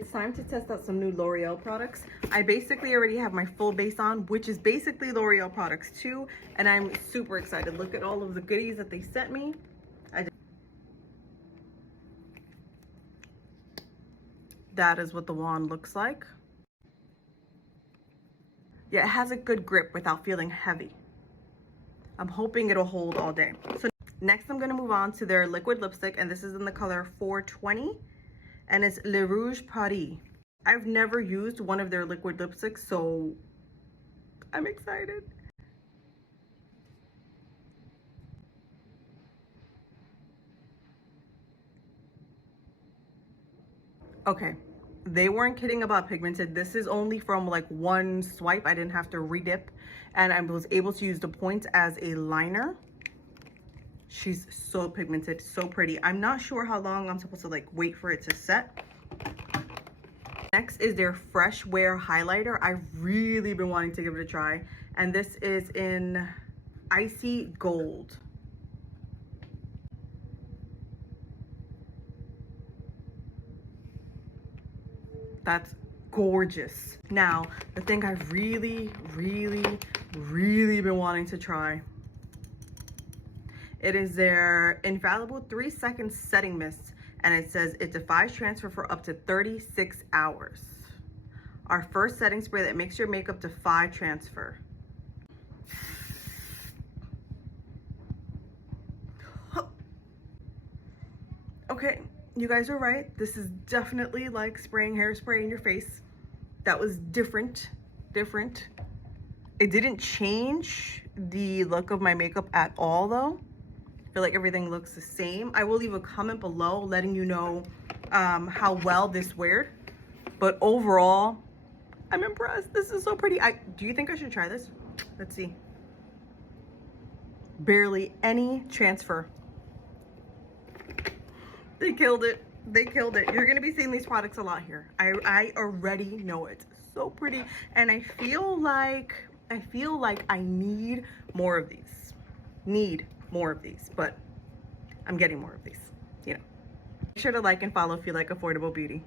it's time to test out some new L'Oreal products. I basically already have my full base on, which is basically L'Oreal products too, and I'm super excited. Look at all of the goodies that they sent me. That is what the wand looks like. Yeah, it has a good grip without feeling heavy. I'm hoping it'll hold all day. So next I'm gonna move on to their liquid lipstick, and this is in the color 420, and it's Le Rouge Paris. I've never used one of their liquid lipsticks, so I'm excited. Okay, they weren't kidding about pigmented. This is only from like one swipe. I didn't have to redip, and I was able to use the points as a liner. She's so pigmented, so pretty. I'm not sure how long I'm supposed to like wait for it to set. Next is their Fresh Wear highlighter. I've really been wanting to give it a try, and this is in Icy Gold. That's gorgeous. Now, the thing I've really been wanting to try, it is their Infallible 3-second setting mist, and it says it defies transfer for up to 36 hours. Our first setting spray that makes your makeup defy transfer. Okay, you guys are right. This is definitely like spraying hairspray in your face. That was different. It didn't change the look of my makeup at all though. I feel like everything looks the same. I will leave a comment below letting you know how well this weared. But overall, I'm impressed. This is so pretty. Do you think I should try this? Let's see. Barely any transfer. They killed it. They killed it. You're gonna be seeing these products a lot here. I already know it. So pretty. And I feel like I need more of these. But I'm getting more of these, you know. Make sure to like and follow if you like affordable beauty.